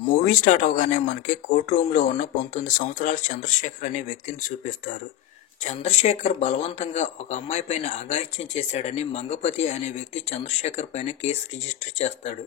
Movie start అవగానే మనకి court రూమ్లో ఉన్న 19 సంవత్సరాల చంద్రశేఖర్ అనే వ్యక్తిని చూపిస్తారు. చంద్రశేఖర్ బలవంతంగా ఒక అమ్మాయి పైన అఘాయిత్యం చేశాడని మంగపతి అనే వ్యక్తి చంద్రశేఖర్ పైన కేసు రిజిస్టర్ చేస్తాడు.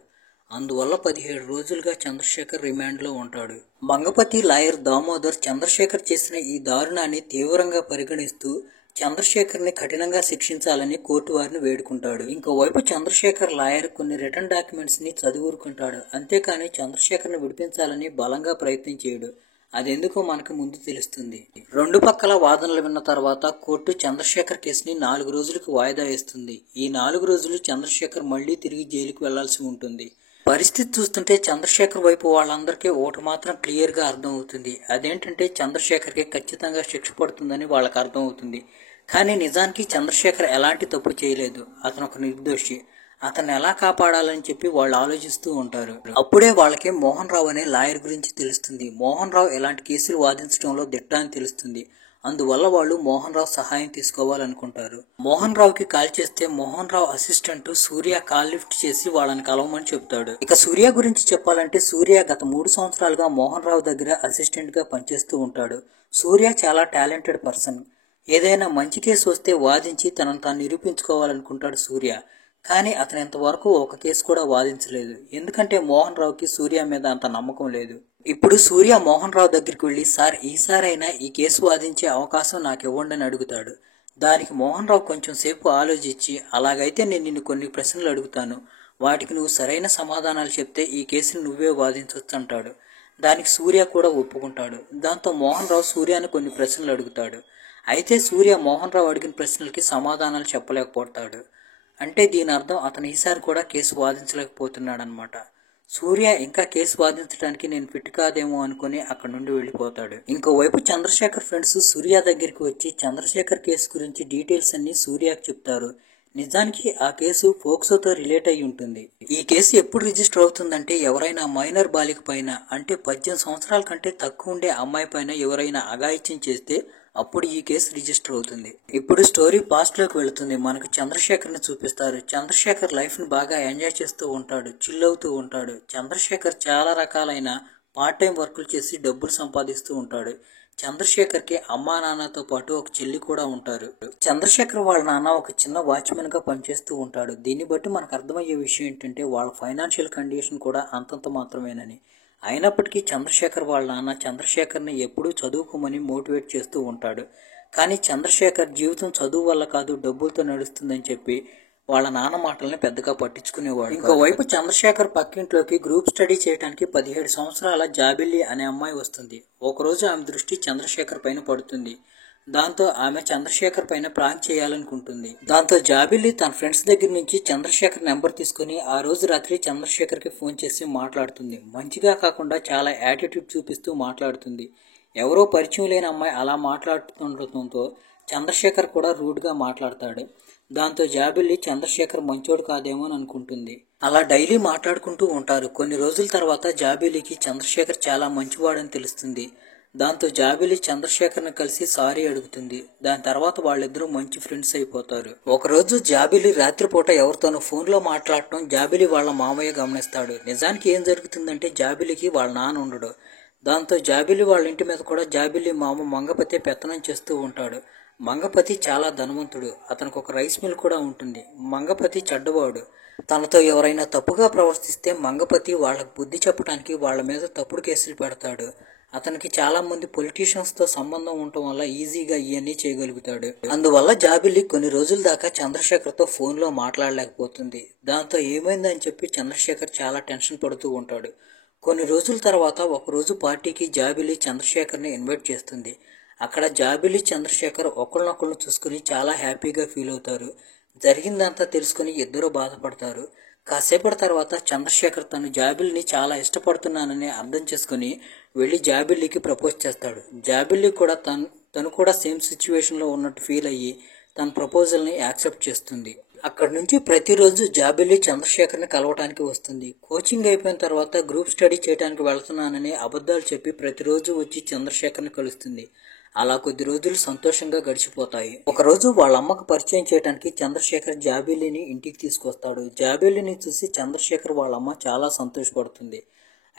అందువల్ల 17 రోజులుగా చంద్రశేఖర్ రిమాండ్లో ఉంటాడు. మంగపతి లాయర్ దామోదర్ చంద్రశేఖర్ చేసిన ఈ దారుణాన్ని తీవ్రంగా పరిగణిస్తూ చంద్రశేఖర్ని కఠినంగా శిక్షించాలని కోర్టు వారిని వేడుకుంటాడు. ఇంకోవైపు చంద్రశేఖర్ లాయర్ కొన్ని రిటర్న్ డాక్యుమెంట్స్ ని చదువుకుంటాడు. అంతేకాని చంద్రశేఖర్ని విడిపించాలని బలంగా ప్రయత్నం చేయడు. అదెందుకో మనకు ముందు తెలుస్తుంది. రెండు పక్కల వాదనలు విన్న తర్వాత కోర్టు చంద్రశేఖర్ కేసుని 4 రోజులకు వాయిదా వేస్తుంది. ఈ 4 రోజులు చంద్రశేఖర్ మళ్లీ తిరిగి జైలుకు వెళ్లాల్సి ఉంటుంది. పరిస్థితి చూస్తుంటే చంద్రశేఖర్ వైపు వాళ్ళందరికీ ఒకటి మాత్రం క్లియర్ గా అర్థం అవుతుంది. అదేంటంటే చంద్రశేఖర్ కి ఖచ్చితంగా శిక్ష పడుతుందని వాళ్ళకి అర్థం అవుతుంది. కానీ నిజానికి చంద్రశేఖర్ ఎలాంటి తప్పు చేయలేదు. అతను ఒక నిర్దోషి. అతన్ని ఎలా కాపాడాలని చెప్పి వాళ్ళు ఆలోచిస్తూ ఉంటారు. అప్పుడే వాళ్ళకి మోహన్ రావు అనే లాయర్ గురించి తెలుస్తుంది. మోహన్ రావు ఎలాంటి కేసులు వాదించడంలో దిట్ట అని తెలుస్తుంది. అందువల్ల వాళ్ళు మోహన్ రావు సహాయం తీసుకోవాలనుకుంటారు. మోహన్ రావుకి కాల్ చేస్తే మోహన్ రావు అసిస్టెంట్ సూర్య కాల్ లిఫ్ట్ చేసి వాళ్ళని కలవమని చెప్తాడు. ఇక సూర్య గురించి చెప్పాలంటే సూర్య గత 3 సంవత్సరాలుగా మోహన్ రావు దగ్గర అసిస్టెంట్ గా పనిచేస్తూ ఉంటాడు. సూర్య చాలా టాలెంటెడ్ పర్సన్. ఏదైనా మంచి కేసు వస్తే వాదించి తనను తాను నిరూపించుకోవాలనుకుంటాడు సూర్య. కానీ అతను ఇంతవరకు ఒక కేసు కూడా వాదించలేదు. ఎందుకంటే మోహన్ రావుకి సూర్య మీద అంత నమ్మకం లేదు. ఇప్పుడు సూర్య మోహన్ రావు దగ్గరికి వెళ్లి సార్ ఈసారైనా ఈ కేసు వాదించే అవకాశం నాకు ఇవ్వండి అని అడుగుతాడు. దానికి మోహన్ రావు కొంచెం సేపు ఆలోచించి అలాగైతే నేను నిన్ను కొన్ని ప్రశ్నలు అడుగుతాను. వాటికి నువ్వు సరైన సమాధానాలు చెప్తే ఈ కేసుని నువ్వే వాదించవచ్చు అంటాడు. దానికి సూర్య కూడా ఒప్పుకుంటాడు. దాంతో మోహన్ రావు సూర్యని కొన్ని ప్రశ్నలు అడుగుతాడు. అయితే సూర్య మోహన్ రావు అడిగిన ప్రశ్నలకి సమాధానాలు చెప్పలేకపోతాడు. అంటే దీని అర్థం అతను ఈసారి కూడా కేసు వాదించలేకపోతున్నాడనమాట. సూర్య ఇంకా కేసు వాదించడానికి నేను ఫిట్ కాదేమో అనుకుని అక్కడి నుండి వెళ్లిపోతాడు. ఇంకోవైపు చంద్రశేఖర్ ఫ్రెండ్స్ సూర్య దగ్గరికి వచ్చి చంద్రశేఖర్ కేసు గురించి డీటెయిల్స్ అన్ని సూర్యకి చెప్తారు. నిజానికి ఆ కేసు ఫోక్సోతో రిలేట్ అయి ఉంటుంది. ఈ కేసు ఎప్పుడు రిజిస్టర్ అవుతుందంటే ఎవరైనా మైనర్ బాలిక పైన అంటే 18 సంవత్సరాల కంటే తక్కువ ఉండే అమ్మాయి పైన ఎవరైనా అఘాయిత్యం చేస్తే అప్పుడు ఈ కేసు రిజిస్టర్ అవుతుంది. ఇప్పుడు స్టోరీ పాస్ట్ లోకి వెళుతుంది. మనకు చంద్రశేఖర్ ని చూపిస్తారు. చంద్రశేఖర్ లైఫ్ ని బాగా ఎంజాయ్ చేస్తూ ఉంటాడు, చిల్ అవుతూ ఉంటాడు. చంద్రశేఖర్ చాలా రకాలైన పార్ట్ టైం వర్కులు చేసి డబ్బులు సంపాదిస్తూ ఉంటాడు. చంద్రశేఖర్ కి అమ్మా నాన్నతో పాటు ఒక చెల్లి కూడా ఉంటారు. చంద్రశేఖర్ వాళ్ళ నాన్న ఒక చిన్న వాచ్మెన్ గా పనిచేస్తూ ఉంటాడు. దీన్ని బట్టి మనకు అర్థమయ్యే విషయం ఏంటంటే వాళ్ళ ఫైనాన్షియల్ కండిషన్ కూడా అంతంత మాత్రమేనని. అయినప్పటికీ చంద్రశేఖర్ వాళ్ళ నాన్న చంద్రశేఖర్ని ఎప్పుడూ చదువుకోమని మోటివేట్ చేస్తూ ఉంటాడు. కానీ చంద్రశేఖర్ జీవితం చదువు వల్ల కాదు డబ్బులతో నడుస్తుందని చెప్పి వాళ్ళ నాన్న మాటల్ని పెద్దగా పట్టించుకునేవాడు. ఇంకోవైపు చంద్రశేఖర్ పక్కింట్లోకి గ్రూప్ స్టడీ చేయడానికి 17 సంవత్సరాల జాబిల్లి అనే అమ్మాయి వస్తుంది. ఒకరోజు ఆమె దృష్టి చంద్రశేఖర్ పైన పడుతుంది. దాంతో ఆమె చంద్రశేఖర్ పైన ప్రాంక్ చేయాలనుకుంటుంది. దాంతో జాబిల్లి తన ఫ్రెండ్స్ దగ్గర నుంచి చంద్రశేఖర్ నెంబర్ తీసుకుని ఆ రోజు రాత్రి చంద్రశేఖర్ కి ఫోన్ చేసి మాట్లాడుతుంది. మంచిగా కాకుండా చాలా యాటిట్యూడ్ చూపిస్తూ మాట్లాడుతుంది. ఎవరో పరిచయం లేని అమ్మాయి అలా మాట్లాడుతుండటంతో చంద్రశేఖర్ కూడా రూడ్ గా మాట్లాడతాడు. దాంతో జాబిల్లి చంద్రశేఖర్ మంచోడు కాదేమో అని అనుకుంటుంది. అలా డైలీ మాట్లాడుకుంటూ ఉంటారు. కొన్ని రోజుల తర్వాత జాబిల్లికి చంద్రశేఖర్ చాలా మంచివాడని తెలుస్తుంది. దాంతో జాబిల్లి చంద్రశేఖర్ ని కలిసి సారీ అడుగుతుంది. దాని తర్వాత వాళ్ళిద్దరూ మంచి ఫ్రెండ్స్ అయిపోతారు. ఒకరోజు జాబిల్లి రాత్రిపూట ఎవరితోనో ఫోన్ లో మాట్లాడటం జాబిల్లి వాళ్ళ మామయ్య గమనిస్తాడు. నిజానికి ఏం జరుగుతుందంటే జాబిల్లికి వాళ్ళ నాన్న ఉండడు. దాంతో జాబిల్లి వాళ్ళ ఇంటి మీద కూడా జాబిల్లి మామ మంగపతి పెత్తనం చేస్తూ ఉంటాడు. మంగపతి చాలా ధనవంతుడు. అతనికి ఒక రైస్ మిల్ కూడా ఉంటుంది. మంగపతి చెడ్డవాడు. తనతో ఎవరైనా తప్పుగా ప్రవర్తిస్తే మంగపతి వాళ్ళకు బుద్ధి చెప్పడానికి వాళ్ళ మీద తప్పుడు కేసులు పెడతాడు. అతనికి చాలా మంది పొలిటీషియన్స్ తో సంబంధం ఉండటం వల్ల ఈజీగా ఇవన్నీ చేయగలుగుతాడు. అందువల్ల జాబిల్లి కొన్ని రోజుల దాకా చంద్రశేఖర్ తో ఫోన్ లో మాట్లాడలేకపోతుంది. దాంతో ఏమైందని చెప్పి చంద్రశేఖర్ చాలా టెన్షన్ పడుతూ ఉంటాడు. కొన్ని రోజుల తర్వాత ఒకరోజు పార్టీకి జాబిల్లి చంద్రశేఖర్ ని ఇన్వైట్ చేస్తుంది. అక్కడ జాబిల్లి చంద్రశేఖర్ ఒకళ్ళనొకళ్ళు చూసుకుని చాలా హ్యాపీగా ఫీల్ అవుతారు. జరిగిందంతా తెలుసుకుని ఇద్దరు బాధపడతారు. కాసేపటి తర్వాత చంద్రశేఖర్ తను జాబిల్లిని చాలా ఇష్టపడుతున్నానని అర్థం చేసుకుని వెళ్లి జాబిల్లికి ప్రపోజ్ చేస్తాడు. జాబిల్లి కూడా తను కూడా సేమ్ సిచ్యువేషన్ లో ఉన్నట్టు ఫీల్ అయ్యి తన ప్రపోజల్ ని యాక్సెప్ట్ చేస్తుంది. అక్కడి నుంచి ప్రతిరోజు జాబిల్లి చంద్రశేఖర్ ని కలవటానికి వస్తుంది. కోచింగ్ అయిపోయిన తర్వాత గ్రూప్ స్టడీ చేయడానికి వెళ్తున్నానని అబద్ధాలు చెప్పి ప్రతిరోజు వచ్చి చంద్రశేఖర్ ని కలుస్తుంది. అలా కొద్ది రోజులు సంతోషంగా గడిచిపోతాయి. ఒకరోజు వాళ్ళ అమ్మకు పరిచయం చేయడానికి చంద్రశేఖర్ జాబిల్లిని ఇంటికి తీసుకొస్తాడు. జాబిల్లిని చూసి చంద్రశేఖర్ వాళ్ళ అమ్మ చాలా సంతోషపడుతుంది.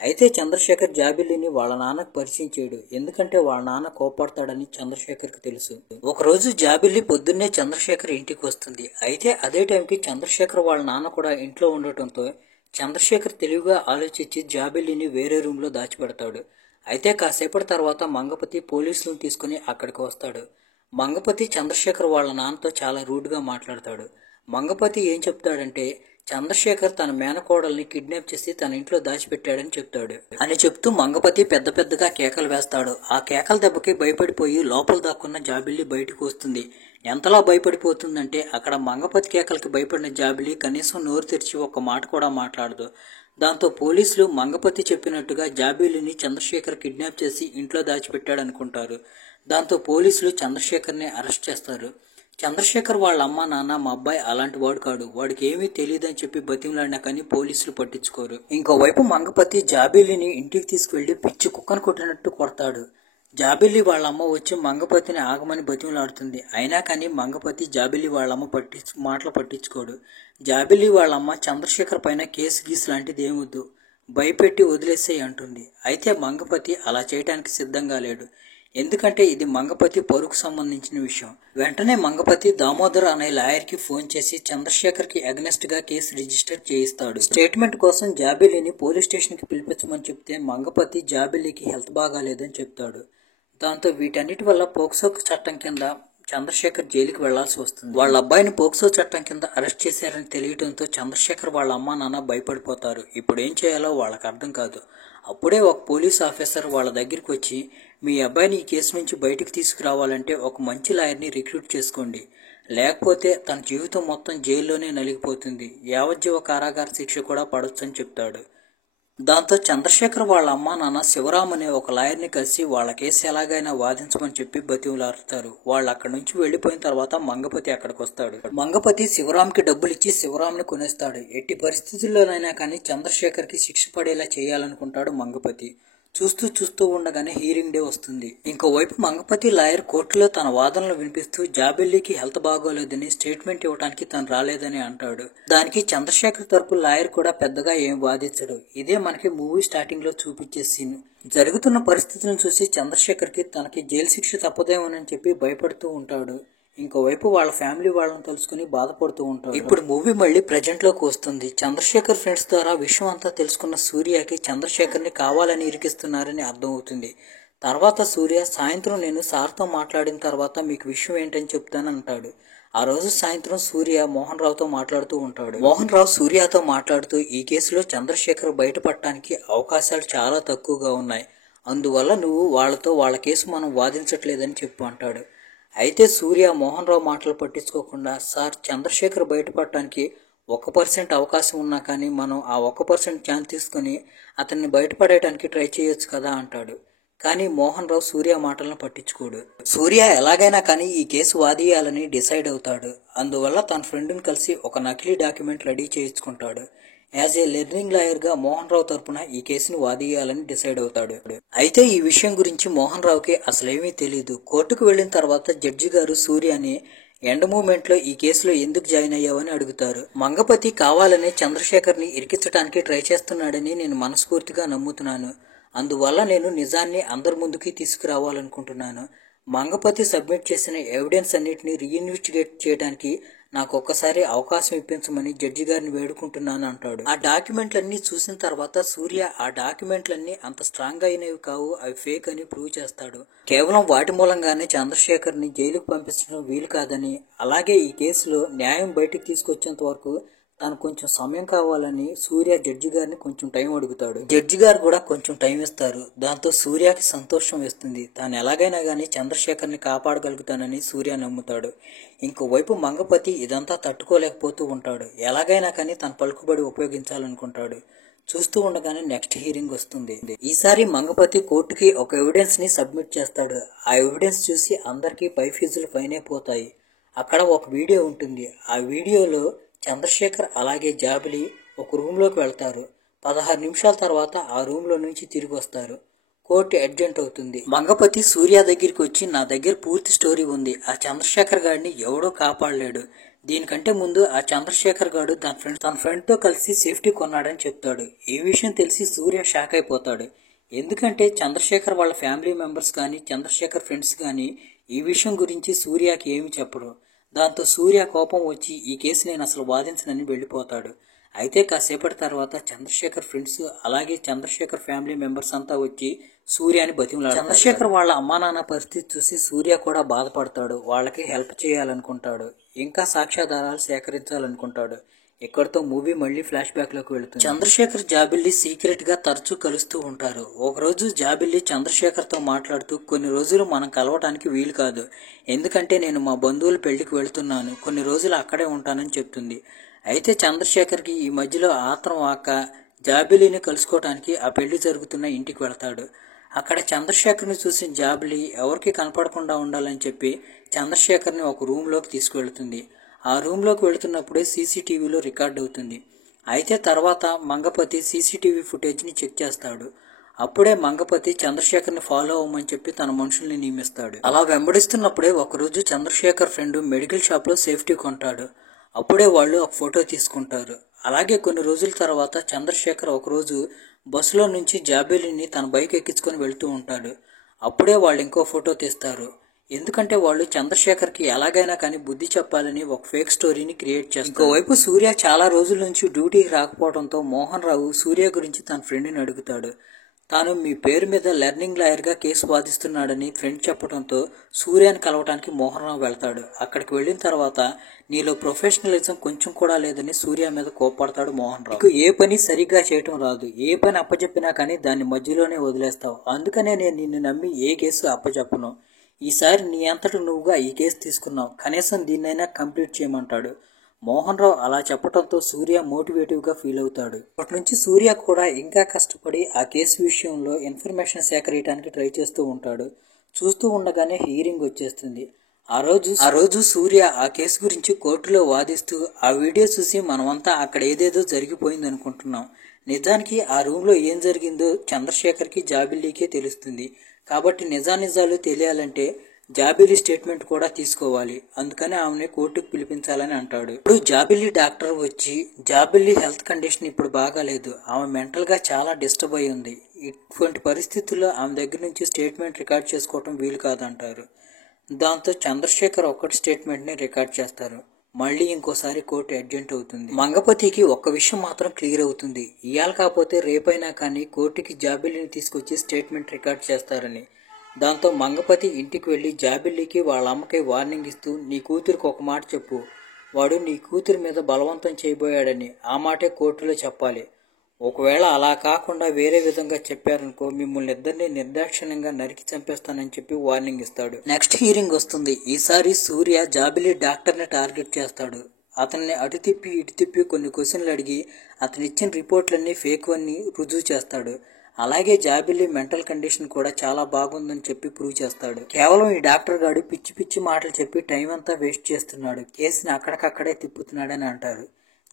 అయితే చంద్రశేఖర్ జాబిల్లిని వాళ్ళ నాన్నకు పరిచయం చేయడు, ఎందుకంటే వాళ్ళ నాన్న కోపడతాడని చంద్రశేఖర్కి తెలుసు. ఒకరోజు జాబిల్లి పొద్దున్నే చంద్రశేఖర్ ఇంటికి వస్తుంది. అయితే అదే టైంకి చంద్రశేఖర్ వాళ్ళ నాన్న కూడా ఇంట్లో ఉండటంతో చంద్రశేఖర్ తెలివిగా ఆలోచించి జాబిల్లిని వేరే రూమ్లో దాచిపెడతాడు. అయితే కాసేపటి తర్వాత మంగపతి పోలీసులను తీసుకుని అక్కడికి వస్తాడు. మంగపతి చంద్రశేఖర్ వాళ్ళ నాన్నతో చాలా రూడ్గా మాట్లాడతాడు. మంగపతి ఏం చెప్తాడంటే చంద్రశేఖర్ తన మేనకోడల్ని కిడ్నాప్ చేసి తన ఇంట్లో దాచిపెట్టాడని చెప్తాడు. అని చెప్తూ మంగపతి పెద్ద పెద్దగా కేకలు వేస్తాడు. ఆ కేకల దెబ్బకి భయపడిపోయి లోపల దాక్కున్న జాబిల్లి బయటకు వస్తుంది. ఎంతలా భయపడిపోతుందంటే అక్కడ మంగపతి కేకలకి భయపడిన జాబిల్లి కనీసం నోరు తెరిచి ఒక్క మాట కూడా మాట్లాడదు. దాంతో పోలీసులు మంగపతి చెప్పినట్టుగా జాబిల్లిని చంద్రశేఖర్ కిడ్నాప్ చేసి ఇంట్లో దాచిపెట్టాడనుకుంటారు. దాంతో పోలీసులు చంద్రశేఖర్ని అరెస్ట్ చేస్తారు. చంద్రశేఖర్ వాళ్ళ అమ్మ నాన్న మా అబ్బాయి అలాంటి వాడు కాడు, వాడికి ఏమీ తెలియదని చెప్పి బతిమలాడినా కానీ పోలీసులు పట్టించుకోరు. ఇంకోవైపు మంగపతి జాబిల్లిని ఇంటికి తీసుకువెళ్లి పిచ్చి కుక్కను కొట్టినట్టు కొడతాడు. జాబిల్లి వాళ్ళ అమ్మ వచ్చి మంగపతిని ఆగమని బతిమలాడుతుంది. అయినా కానీ మంగపతి జాబిల్లి వాళ్ళమ్మ మాటలు పట్టించుకోడు. జాబిల్లి వాళ్ళమ్మ చంద్రశేఖర్ పైన కేసు గీసు లాంటిది ఏమొద్దు, భయపెట్టి వదిలేసేయి అంటుంది. అయితే మంగపతి అలా చేయడానికి సిద్ధంగా లేడు, ఎందుకంటే ఇది మంగపతి పరుకు సంబంధించిన విషయం. వెంటనే మంగపతి దామోదర్ అనే లాయర్కి ఫోన్ చేసి చంద్రశేఖర్కి అగెనెస్ట్ గా కేసు రిజిస్టర్ చేయిస్తాడు. స్టేట్మెంట్ కోసం జాబిల్లిని పోలీస్ స్టేషన్కి పిలిపించమని చెప్తే మంగపతి జాబిల్లికి హెల్త్ బాగాలేదని చెప్తాడు. దాంతో వీటన్నిటి వల్ల పోక్సో చట్టం కింద చంద్రశేఖర్ జైలుకి వెళ్లాల్సి వస్తుంది. వాళ్ళ అబ్బాయిని పోక్సో చట్టం కింద అరెస్ట్ చేశారని తెలియడంతో చంద్రశేఖర్ వాళ్ళ అమ్మా నాన్న భయపడిపోతారు. ఇప్పుడు ఏం చేయాలో వాళ్ళకి అర్థం కాదు. అప్పుడే ఒక పోలీస్ ఆఫీసర్ వాళ్ళ దగ్గరికి వచ్చి, మీ అబ్బాయిని ఈ కేసు నుంచి బయటకు తీసుకురావాలంటే ఒక మంచి లాయర్ని రిక్రూట్ చేసుకోండి, లేకపోతే తన జీవితం మొత్తం జైల్లోనే నలిగిపోతుంది, యావజ్జీవ కారాగార శిక్ష కూడా పడొచ్చని చెప్తాడు. దాంతో చంద్రశేఖర్ వాళ్ళ అమ్మా నాన్న శివరామ్ అనే ఒక లాయర్ని కలిసి వాళ్ళ కేసు ఎలాగైనా వాదించమని చెప్పి బతిమలాడతారు. వాళ్ళు అక్కడి నుంచి వెళ్లిపోయిన తర్వాత మంగపతి అక్కడికి వస్తాడు. మంగపతి శివరామ్కి డబ్బులు ఇచ్చి శివరామ్ని కొనేస్తాడు. ఎట్టి పరిస్థితుల్లోనైనా కానీ చంద్రశేఖర్కి శిక్ష పడేలా చేయాలనుకుంటాడు మంగపతి. చూస్తూ ఉండగానే హీరింగ్ డే వస్తుంది. ఇంకోవైపు మంగపతి లాయర్ కోర్టులో తన వాదనలు వినిపిస్తూ జాబిల్లికి హెల్త్ బాగోలేదని, స్టేట్మెంట్ ఇవ్వడానికి తను రాలేదని అంటాడు. దానికి చంద్రశేఖర్ తరపు లాయర్ కూడా పెద్దగా ఏం వాదించడు. ఇదే మనకి మూవీ స్టార్టింగ్ లో చూపించే సీన్. జరుగుతున్న పరిస్థితులను చూసి చంద్రశేఖర్ కి తనకి జైలు శిక్ష తప్పదేమోనని చెప్పి భయపడుతూ ఉంటాడు. ఇంకోవైపు వాళ్ళ ఫ్యామిలీ వాళ్ళని తెలుసుకుని బాధపడుతూ ఉంటాడు. ఇప్పుడు మూవీ మళ్ళీ ప్రెజెంట్ లోకి వస్తుంది. చంద్రశేఖర్ ఫ్రెండ్స్ ద్వారా విషయం అంతా తెలుసుకున్న సూర్యకి చంద్రశేఖర్ ని కావాలని ఇరికిస్తున్నారని అర్థమవుతుంది. తర్వాత సూర్య, సాయంత్రం నేను సార్తో మాట్లాడిన తర్వాత మీకు విషయం ఏంటని చెప్తానంటాడు. ఆ రోజు సాయంత్రం సూర్య మోహన్ రావుతో మాట్లాడుతూ ఉంటాడు. మోహన్ రావు సూర్యతో మాట్లాడుతూ, ఈ కేసులో చంద్రశేఖర్ బయటపడటానికి అవకాశాలు చాలా తక్కువగా ఉన్నాయి, అందువల్ల నువ్వు వాళ్ళతో వాళ్ళ కేసు మనం వాదించట్లేదని చెప్పు అంటాడు. అయితే సూర్య మోహన్ రావు మాటలు పట్టించుకోకుండా, సార్ చంద్రశేఖర్ బయటపడటానికి 1% అవకాశం ఉన్నా కానీ మనం ఆ 1% ఛాన్స్ తీసుకుని అతన్ని బయటపడేయడానికి ట్రై చేయొచ్చు కదా అంటాడు. కానీ మోహన్ రావు సూర్య మాటలను పట్టించుకోడు. సూర్య ఎలాగైనా కానీ ఈ కేసు వాదియాలని డిసైడ్ అవుతాడు. అందువల్ల తన ఫ్రెండ్ని కలిసి ఒక నకిలీ డాక్యుమెంట్ రెడీ చేయించుకుంటాడు. యాజ్ ఏ లెర్నింగ్ లాయర్ గా మోహన్ రావు తరపున ఈ కేసును వాదియాలని డిసైడ్ అవుతాడు. అయితే ఈ విషయం గురించి మోహన్ రావుకి అసలేమీ తెలీదు. కోర్టుకు వెళ్లిన తర్వాత జడ్జి గారు సూర్యని ఎండ్ మూమెంట్ లో ఈ కేసులో ఎందుకు జాయిన్ అయ్యావని అడుగుతారు. మంగపతి కావాలని చంద్రశేఖర్ ని ఇరికించడానికి ట్రై చేస్తున్నాడని నేను మనస్ఫూర్తిగా నమ్ముతున్నాను. అందువల్ల నేను నిజాన్ని అందరి ముందుకి తీసుకురావాలనుకుంటున్నాను. మంగపతి సబ్మిట్ చేసిన ఎవిడెన్స్ అన్నిటిని రీఇన్వెస్టిగేట్ చేయడానికి నాకు ఒక్కసారి అవకాశం ఇప్పించమని జడ్జి గారిని వేడుకుంటున్నాను అంటాడు. ఆ డాక్యుమెంట్లన్నీ చూసిన తర్వాత సూర్య ఆ డాక్యుమెంట్లన్నీ అంత స్ట్రాంగ్ అయినవి కావు, అవి ఫేక్ అని ప్రూవ్ చేస్తాడు. కేవలం వాటి మూలంగానే చంద్రశేఖర్ ని జైలుకు పంపించడం వీలు కాదని, అలాగే ఈ కేసులో న్యాయం బయటికి తీసుకొచ్చేంత వరకు తను కొంచెం సమయం కావాలని సూర్య జడ్జి గారిని కొంచెం టైం అడుగుతాడు. జడ్జి గారు కూడా కొంచెం టైం ఇస్తారు. దాంతో సూర్యకి సంతోషం వేస్తుంది. తాను ఎలాగైనా గానీ చంద్రశేఖర్ ని కాపాడగలుగుతానని సూర్య నమ్ముతాడు. ఇంకోవైపు మంగపతి ఇదంతా తట్టుకోలేకపోతూ ఉంటాడు. ఎలాగైనా కానీ తన పలుకుబడి ఉపయోగించాలనుకుంటాడు. చూస్తూ ఉండగానే నెక్స్ట్ హీరింగ్ వస్తుంది. ఈసారి మంగపతి కోర్టుకి ఒక ఎవిడెన్స్ ని సబ్మిట్ చేస్తాడు. ఆ ఎవిడెన్స్ చూసి అందరికీ పై ఫీజులు ఫైన్ అయిపోతాయి. అక్కడ ఒక వీడియో ఉంటుంది. ఆ వీడియోలో చంద్రశేఖర్ అలాగే జాబిలి ఒక రూమ్లోకి వెళ్తారు. 16 నిమిషాల తర్వాత ఆ రూమ్లో నుంచి తిరిగి వస్తారు. కోర్టు అడ్జెంట్ అవుతుంది. మంగపతి సూర్య దగ్గరికి వచ్చి, నా దగ్గర పూర్తి స్టోరీ ఉంది, ఆ చంద్రశేఖర్ గారిని ఎవడో కాపాడలేడు, దీనికంటే ముందు ఆ చంద్రశేఖర్ గాడు తన ఫ్రెండ్ తో కలిసి సేఫ్టీ కొన్నాడని చెప్తాడు. ఈ విషయం తెలిసి సూర్య షాక్ అయిపోతాడు. ఎందుకంటే చంద్రశేఖర్ వాళ్ళ ఫ్యామిలీ మెంబర్స్ కానీ చంద్రశేఖర్ ఫ్రెండ్స్ కానీ ఈ విషయం గురించి సూర్యకి ఏమి చెప్పరు. దాంతో సూర్య కోపం వచ్చి ఈ కేసు నేను అసలు వాదించనని వెళ్ళిపోతాడు. అయితే కాసేపటి తర్వాత చంద్రశేఖర్ ఫ్రెండ్స్ అలాగే చంద్రశేఖర్ ఫ్యామిలీ మెంబర్స్ అంతా వచ్చి సూర్యని బతిమలాడతారు. చంద్రశేఖర్ వాళ్ళ అమ్మా నాన్న పరిస్థితి చూసి సూర్య కూడా బాధపడతాడు. వాళ్ళకి హెల్ప్ చేయాలనుకుంటాడు. ఇంకా సాక్ష్యాధారాలు సేకరించాలనుకుంటాడు. ఇక్కడితో మూవీ మళ్ళీ ఫ్లాష్ బ్యాక్ లోకి వెళుతుంది. చంద్రశేఖర్ జాబిల్లి సీక్రెట్ గా తరచూ కలుస్తూ ఉంటారు. ఒకరోజు జాబిల్లి చంద్రశేఖర్ తో మాట్లాడుతూ కొన్ని రోజులు మనం కలవటానికి వీలు కాదు, ఎందుకంటే నేను మా బంధువుల పెళ్లికి వెళ్తున్నాను, కొన్ని రోజులు అక్కడే ఉంటానని చెప్తుంది. అయితే చంద్రశేఖర్ కి ఈ మధ్యలో ఆత్రం వాక జాబిల్లిని కలుసుకోవటానికి ఆ పెళ్లి జరుగుతున్న ఇంటికి వెళతాడు. అక్కడ చంద్రశేఖర్ని చూసిన జాబిల్లి ఎవరికి కనపడకుండా ఉండాలని చెప్పి చంద్రశేఖర్ని ఒక రూమ్ లోకి తీసుకువెళ్తుంది. ఆ రూమ్ లోకి వెళుతున్నప్పుడే సీసీటీవీలో రికార్డ్ అవుతుంది. అయితే తర్వాత మంగపతి సీసీటీవీ ఫుటేజ్ ని చెక్ చేస్తాడు. అప్పుడే మంగపతి చంద్రశేఖర్ని ఫాలో అవ్వమని చెప్పి తన మనుషుల్ని నియమిస్తాడు. అలా వెంబడిస్తున్నప్పుడే ఒకరోజు చంద్రశేఖర్ ఫ్రెండ్ మెడికల్ షాప్ లో సేఫ్టీ కొంటాడు. అప్పుడే వాళ్ళు ఒక ఫోటో తీసుకుంటారు. అలాగే కొన్ని రోజుల తర్వాత చంద్రశేఖర్ ఒకరోజు బస్సులో నుంచి జాబిల్లిని తన బైక్ ఎక్కించుకొని వెళ్తూ ఉంటాడు. అప్పుడే వాళ్ళు ఇంకో ఫోటో తీస్తారు. ఎందుకంటే వాళ్ళు చంద్రశేఖర్ కి ఎలాగైనా కానీ బుద్ధి చెప్పాలని ఒక ఫేక్ స్టోరీని క్రియేట్ చేస్తారు. ఇంకోవైపు సూర్య చాలా రోజుల నుంచి డ్యూటీకి రాకపోవడంతో మోహన్ రావు సూర్య గురించి తన ఫ్రెండ్ని అడుగుతాడు. తాను మీ పేరు మీద లెర్నింగ్ లాయర్ గా కేసు వాదిస్తున్నాడని ఫ్రెండ్ చెప్పడంతో సూర్యని కలవటానికి మోహన్ రావు వెళ్తాడు. అక్కడికి వెళ్లిన తర్వాత నీలో ప్రొఫెషనలిజం కొంచెం కూడా లేదని సూర్య మీద కోప్పడతాడు మోహన్ రావు. నీకు ఏ పని సరిగ్గా చేయటం రాదు, ఏ పని అప్పచెప్పినా కానీ దాన్ని మధ్యలోనే వదిలేస్తావు, అందుకనే నేను నిన్ను నమ్మి ఏ కేసు అప్పచెప్పను. ఈసారి నీ అంతట నువ్వుగా ఈ కేసు తీసుకున్నావు, కనీసం దీన్నైనా కంప్లీట్ చేయమంటాడు. మోహన్ రావు అలా చెప్పడంతో సూర్య మోటివేటివ్ గా ఫీల్ అవుతాడు. అప్పటి నుంచి సూర్య కూడా ఇంకా కష్టపడి ఆ కేసు విషయంలో ఇన్ఫర్మేషన్ సేకరించడానికి ట్రై చేస్తూ ఉంటాడు. చూస్తూ ఉండగానే హీరింగ్ వచ్చేస్తుంది. ఆ రోజు సూర్య ఆ కేసు గురించి కోర్టులో వాదిస్తూ ఆ వీడియో చూసి మనమంతా అక్కడ ఏదేదో జరిగిపోయింది అనుకుంటున్నాం. నిజానికి ఆ రూమ్ లో ఏం జరిగిందో చంద్రశేఖర్ కి జాబిల్లీకే తెలుస్తుంది. కాబట్టి నిజానిజాలు తెలియాలంటే జాబిల్లి స్టేట్మెంట్ కూడా తీసుకోవాలి, అందుకని ఆమెను కోర్టుకు పిలిపించాలని అంటాడు. ఇప్పుడు జాబిల్లి డాక్టర్ వచ్చి జాబిల్లి హెల్త్ కండిషన్ ఇప్పుడు బాగాలేదు, ఆమె మెంటల్ గా చాలా డిస్టర్బ్ అయి ఉంది, ఇటువంటి పరిస్థితుల్లో ఆమె దగ్గర నుంచి స్టేట్మెంట్ రికార్డ్ చేసుకోవడం వీలు కాదంటారు. దాంతో చంద్రశేఖర్ ఒక్కటి స్టేట్మెంట్ ని రికార్డ్ చేస్తారు. మళ్ళీ ఇంకోసారి కోర్టు అడ్జెంట్ అవుతుంది. మంగపతికి ఒక్క విషయం మాత్రం క్లియర్ అవుతుంది, ఇయాల కాకపోతే రేపైనా కానీ కోర్టుకి జాబిల్లిని తీసుకొచ్చి స్టేట్మెంట్ రికార్డ్ చేస్తారని. దాంతో మంగపతి ఇంటికి వెళ్లి జాబిల్లికి వాళ్ళ అమ్మకి వార్నింగ్ ఇస్తూ నీ కూతురికి ఒక మాట చెప్పు, వాడు నీ కూతురి మీద బలవంతం చేయబోయాడని ఆ మాటే కోర్టులో చెప్పాలి. ఒకవేళ అలా కాకుండా వేరే విధంగా చెప్పారనుకో మిమ్మల్ని ఇద్దరిని నిర్దాక్షిణ్యంగా నరికి చంపేస్తానని చెప్పి వార్నింగ్ ఇస్తాడు. నెక్స్ట్ హీరింగ్ వస్తుంది. ఈసారి సూర్య జాబిల్లి డాక్టర్ ని టార్గెట్ చేస్తాడు. అతన్ని అటు తిప్పి ఇటు తిప్పి కొన్ని క్వశ్చన్లు అడిగి అతను ఇచ్చిన రిపోర్ట్లన్నీ ఫేక్ అని రుజువు చేస్తాడు. అలాగే జాబిల్లి మెంటల్ కండిషన్ కూడా చాలా బాగుందని చెప్పి ప్రూవ్ చేస్తాడు. కేవలం ఈ డాక్టర్ గాడు పిచ్చి పిచ్చి మాటలు చెప్పి టైం అంతా వేస్ట్ చేస్తున్నాడు, కేసుని అక్కడికక్కడే తిప్పుతున్నాడని అంటారు.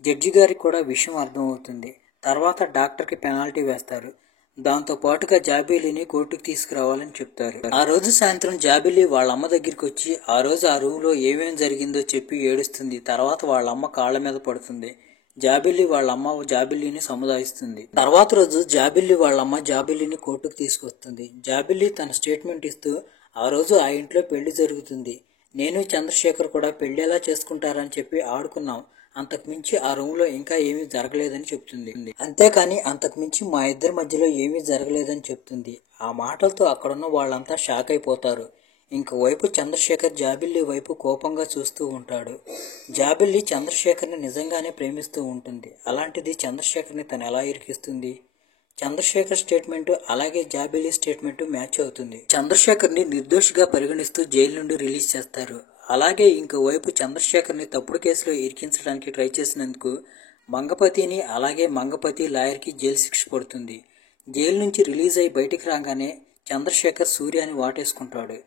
జడ్జి గారికి కూడా విషయం అర్థం అవుతుంది. తర్వాత డాక్టర్ కి పెనాల్టీ వేస్తారు. దాంతో పాటుగా జాబిల్లిని కోర్టుకు తీసుకురావాలని చెప్తారు. ఆ రోజు సాయంత్రం జాబిల్లి వాళ్ళ అమ్మ దగ్గరికి వచ్చి ఆ రోజు ఆ రూమ్ లో ఏమేం జరిగిందో చెప్పి ఏడుస్తుంది. తర్వాత వాళ్ళ అమ్మ కాళ్ల మీద పడుతుంది. జాబిల్లి వాళ్ళ అమ్మ జాబిల్లిని సముదాయిస్తుంది. తర్వాత రోజు జాబిల్లి వాళ్ళ అమ్మ జాబిల్లిని కోర్టుకు తీసుకొస్తుంది. జాబిల్లి తన స్టేట్మెంట్ ఇస్తూ ఆ రోజు ఆ ఇంట్లో పెళ్లి జరుగుతుంది, నేను చంద్రశేఖర్ కూడా పెళ్లి ఎలా చేసుకుంటారని చెప్పి ఆడుకున్నాం, అంతకుమించి ఆ రూమ్ లో ఇంకా ఏమీ జరగలేదని చెప్తుంది. అంతేకాని అంతకుమించి మా ఇద్దరి మధ్యలో ఏమీ జరగలేదని చెప్తుంది. ఆ మాటలతో అక్కడున్న వాళ్ళంతా షాక్ అయిపోతారు. ఇంకోవైపు చంద్రశేఖర్ జాబిల్లి వైపు కోపంగా చూస్తూ ఉంటాడు. జాబిల్లి చంద్రశేఖర్ని నిజంగానే ప్రేమిస్తూ ఉంటుంది. అలాంటిది చంద్రశేఖర్ని తను ఎలా ఇరికిస్తుంది? చంద్రశేఖర్ స్టేట్మెంట్ అలాగే జాబిల్లి స్టేట్మెంట్ మ్యాచ్ అవుతుంది. చంద్రశేఖర్ని నిర్దోషిగా పరిగణిస్తూ జైలు నుండి రిలీజ్ చేస్తారు. అలాగే ఇంకోవైపు చంద్రశేఖర్ని తప్పుడు కేసులో ఇరికించడానికి ట్రై చేసినందుకు మంగపతిని అలాగే మంగపతి లాయర్కి జైలు శిక్ష పడుతుంది. జైలు నుంచి రిలీజ్ అయి బయటికి రాగానే చంద్రశేఖర్ సూర్యని వాటేసుకుంటాడు.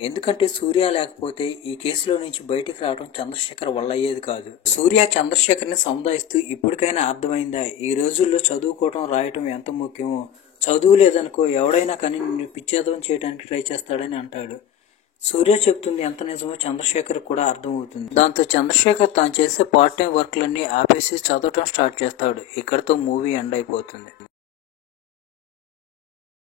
ఎందుకంటే సూర్య లేకపోతే ఈ కేసులో నుంచి బయటికి రావడం చంద్రశేఖర్ వల్ల అయ్యేది కాదు. సూర్య చంద్రశేఖర్ని సముదాయిస్తూ ఇప్పటికైనా అర్థమైందా ఈ రోజుల్లో చదువుకోవటం రాయటం ఎంత ముఖ్యమో, చదువు లేదనుకో ఎవడైనా కానీ నిన్ను పిచ్చేదం చేయడానికి ట్రై చేస్తాడని అంటాడు. సూర్య చెప్తుంది ఎంత నిజమో చంద్రశేఖర్ కూడా అర్థమవుతుంది. దాంతో చంద్రశేఖర్ తాను చేసే పార్ట్ టైం వర్క్లన్నీ ఆపేసి చదవటం స్టార్ట్ చేస్తాడు. ఇక్కడితో మూవీ ఎండ్ అయిపోతుంది.